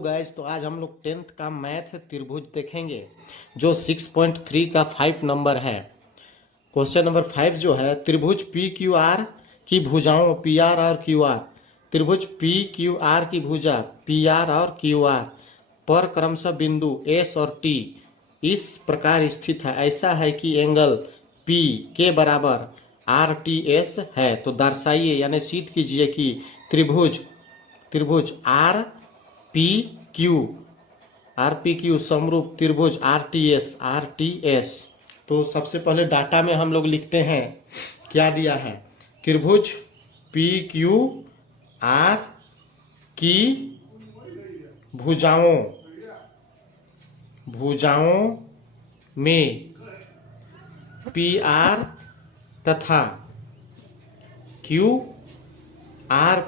Guys तो आज हम लोग 10th का मैथ त्रिभुज देखेंगे जो 6.3 का 5 नंबर है। क्वेश्चन नंबर 5 जो है, त्रिभुज पी क्यू आर की भुजाओं पी आर और क्यू आर, त्रिभुज पी क्यू आर की भुजा पी आर और क्यू आर पर क्रमशः बिंदु एस और टी इस प्रकार स्थित है। ऐसा है कि एंगल पी के बराबर आर टी एस है। तो दर्शाइए यानी सिद्ध कीजिए कि त्रिभुज आर पी क्यू समरूप त्रिभुज आर टी एस। तो सबसे पहले डाटा में हम लोग लिखते हैं क्या दिया है। त्रिभुज पी क्यू आर की भुजाओं में पी आर तथा क्यू आर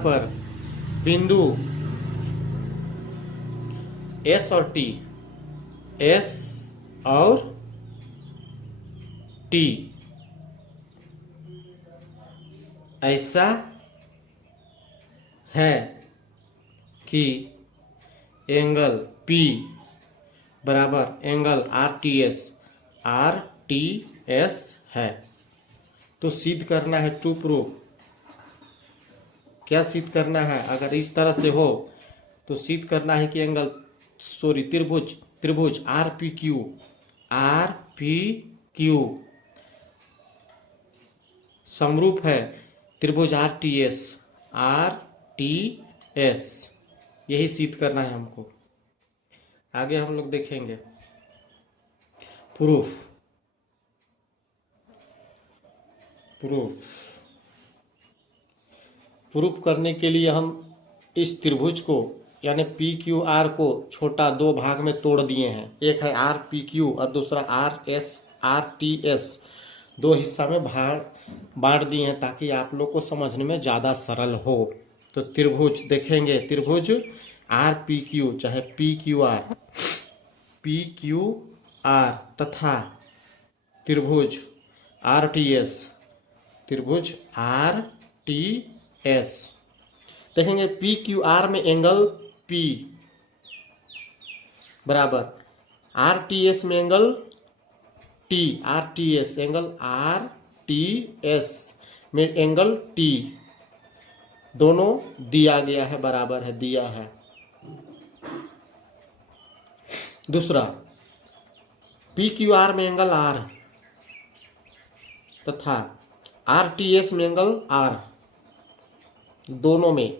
पर बिंदु एस और टी ऐसा है कि एंगल P बराबर एंगल आर टी एस है। तो सिद्ध करना है, टू प्रूव। क्या सिद्ध करना है? अगर इस तरह से हो तो सिद्ध करना है कि त्रिभुज आर पी क्यू समरूप है त्रिभुज आर टी एस। यही सिद्ध करना है हमको। आगे हम लोग देखेंगे प्रूफ करने के लिए हम इस त्रिभुज को यानी पी क्यू आर को छोटा दो भाग में तोड़ दिए हैं। एक है आर पी क्यू और दूसरा आर टी एस। दो हिस्सा में बांट दिए हैं ताकि आप लोग को समझने में ज़्यादा सरल हो। तो त्रिभुज देखेंगे, त्रिभुज आर पी क्यू चाहे पी क्यू आर तथा त्रिभुज आर टी एस। देखेंगे पी क्यू आर में एंगल P बराबर आर टी एस में angle angle R T S में एंगल T दोनों दिया गया है, बराबर है, दिया है। दूसरा पी क्यू आर में एंगल R तथा आर टी एस में एंगल R, दोनों में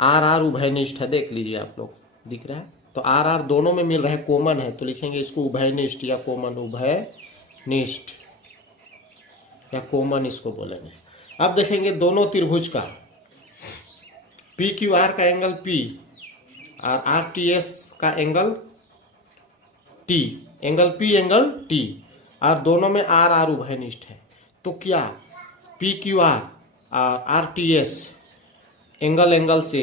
आर उभयनिष्ठ है। देख लीजिए आप लोग, दिख रहा है। तो आर दोनों में मिल रहा है, कॉमन है, तो लिखेंगे इसको उभयनिष्ठ या कॉमन, उभयनिष्ठ या कॉमन इसको बोलेंगे। अब देखेंगे दोनों त्रिभुज का पी क्यू आर का एंगल P और आर टी एस का angle T, angle P angle T, और दोनों में आर उभयनिष्ठ है। तो क्या पी क्यू आर और आर टी एस एंगल से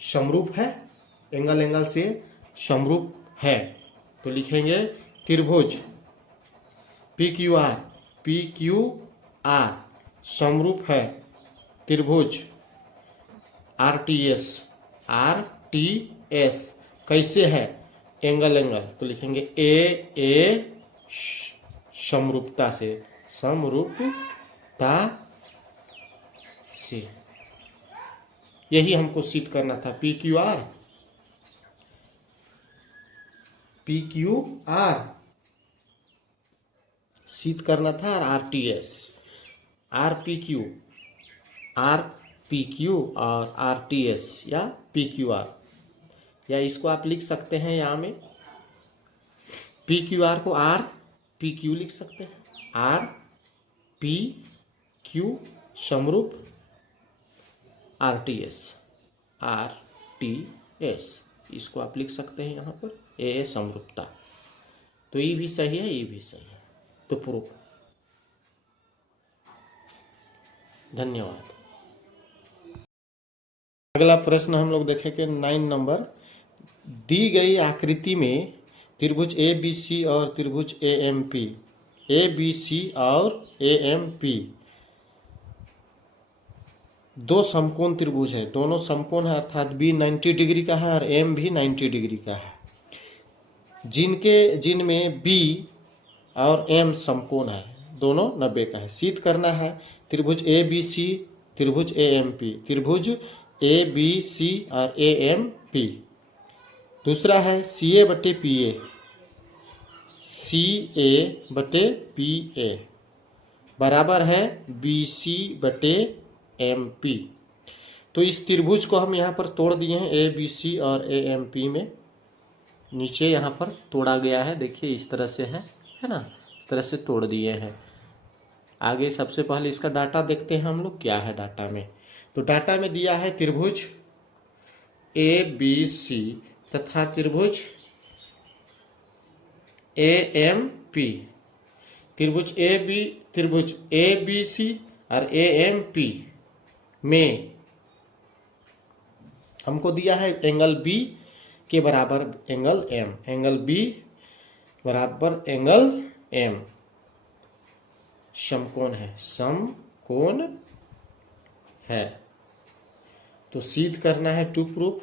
समरूप है, एंगल से समरूप है। तो लिखेंगे त्रिभुज पी क्यू आर समरूप है त्रिभुज आर टी एस। कैसे है? एंगल तो लिखेंगे ए समरूपता से। यही हमको सिद्ध करना था। पी क्यू आर सिद्ध करना था, और R T S, R P Q और आर टी एस या पी क्यू आर, या इसको आप लिख सकते हैं यहाँ में पी क्यू आर को आर पी क्यू लिख सकते हैं, आर पी क्यू समरूप आर टी एस, इसको आप लिख सकते हैं यहाँ पर ए समरूपता। तो ये भी सही है, ये भी सही है। तो प्रूफ। धन्यवाद। अगला प्रश्न हम लोग देखेंगे 9 नंबर। दी गई आकृति में त्रिभुज ए बी सी और त्रिभुज A M P A B C और ए एम पी दो समकोण त्रिभुज है, दोनों समकोण है अर्थात बी 90 डिग्री का है और एम भी 90 डिग्री का है, जिनमें बी और एम समकोण है, दोनों 90 का है। सिद्ध करना है त्रिभुज ए बी सी, त्रिभुज ए एम पी, त्रिभुज ए बी सी और ए एम पी। दूसरा है सी ए बटे पी ए, सी ए बटे पी ए बराबर है बी सी बटे एम पी। तो इस त्रिभुज को हम यहाँ पर तोड़ दिए हैं ए बी सी और ए एम पी में, नीचे यहाँ पर तोड़ा गया है, देखिए इस तरह से है ना, इस तरह से तोड़ दिए हैं। आगे सबसे पहले इसका डाटा देखते हैं हम लोग क्या है डाटा में। तो डाटा में दिया है त्रिभुज ए बी सी तथा त्रिभुज ए एम पी। त्रिभुज ए बी सी और ए एम पी में हमको दिया है एंगल बी के बराबर एंगल एम, एंगल बी बराबर एंगल एम समकोण है, समकोण है। तो सिद्ध करना है टू प्रूफ।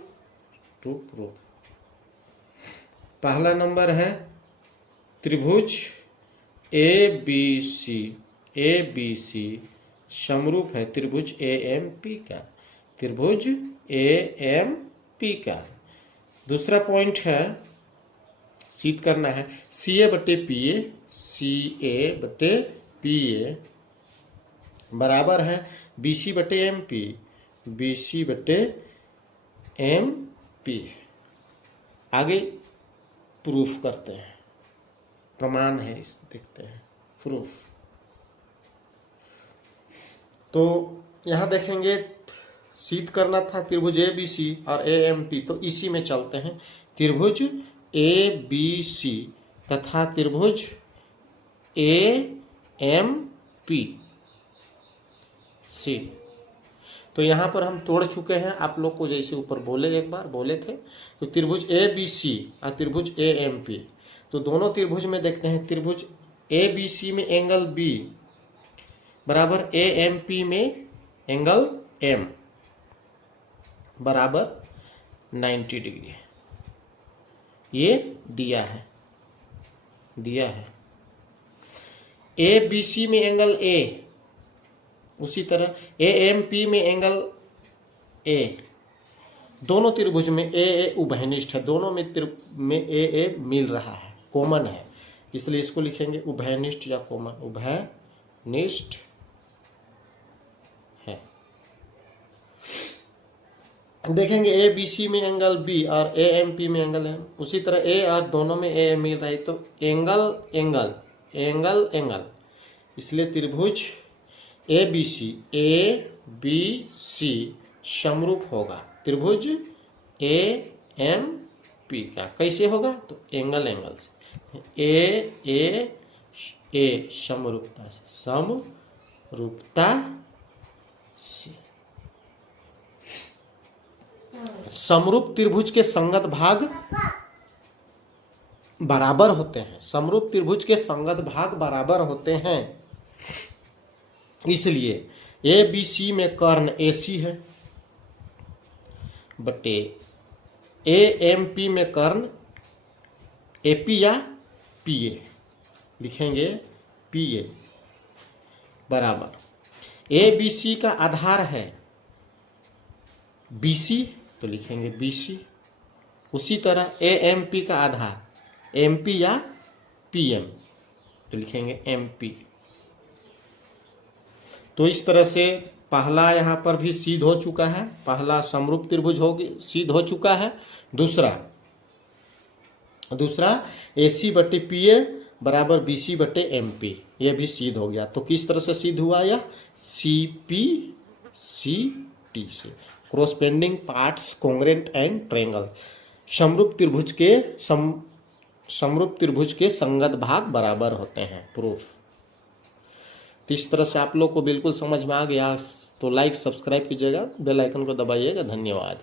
पहला नंबर है त्रिभुज ए बी सी समरूप है त्रिभुज ए एम पी का, त्रिभुज ए एम पी का। दूसरा पॉइंट है सिद्ध करना है सी ए बटे पी ए बराबर है बी सी बटे एम पी। आगे प्रूफ करते हैं, प्रमाण है इस देखते हैं प्रूफ। तो यहाँ देखेंगे सिद्ध करना था त्रिभुज ए बी सी और ए एम पी, तो इसी में चलते हैं। त्रिभुज ए बी सी तथा त्रिभुज ए एम पी सी, तो यहाँ पर हम तोड़ चुके हैं, आप लोग को जैसे ऊपर एक बार बोले थे। तो त्रिभुज ए बी सी और त्रिभुज ए एम पी, तो दोनों त्रिभुज में देखते हैं। त्रिभुज ए बी सी में एंगल बी बराबर ए एम पी में एंगल एम बराबर 90 डिग्री, ये दिया है। ए बी सी में एंगल ए, उसी तरह ए एम पी में एंगल ए। दोनों त्रिभुज में ए उभयनिष्ठ है, दोनों में ए मिल रहा है, कॉमन है, इसलिए इसको लिखेंगे उभयनिष्ठ या कॉमन, उभयनिष्ठ है। देखेंगे ए बी सी में एंगल बी और ए एम पी में एंगल एम, उसी तरह ए और दोनों में ए मिल रहा है, तो एंगल, इसलिए त्रिभुज ए बी सी समरूप होगा त्रिभुज ए एम पी का। कैसे होगा? तो एंगल से ए समरूपता से। समरूप त्रिभुज के संगत भाग बराबर होते हैं, समरूप त्रिभुज के संगत भाग बराबर होते हैं, इसलिए ए बी सी में कर्ण ए सी है बटे ए एम पी में कर्ण ए पी या पी ए, लिखेंगे पी ए बराबर ए बी सी का आधार है बी सी, तो लिखेंगे बी सी। उसी तरह ए एम पी का आधार एम पी या पी एम, तो लिखेंगे एम पी। तो इस तरह से पहला यहाँ पर भी सिद्ध हो चुका है, पहला समरूप त्रिभुज सिद्ध हो चुका है। दूसरा ए सी बटे पी ए बराबर बी सी बटे एम पी, यह भी सिद्ध हो गया। तो किस तरह से सिद्ध हुआ? यह सी पी सी टी से, corresponding parts congruent and triangle. समरूप त्रिभुज के संगत भाग बराबर होते हैं, प्रूफ। इस तरह से आप लोग को बिल्कुल समझ में आ गया तो लाइक सब्सक्राइब कीजिएगा, बेल आइकन को दबाइएगा। धन्यवाद।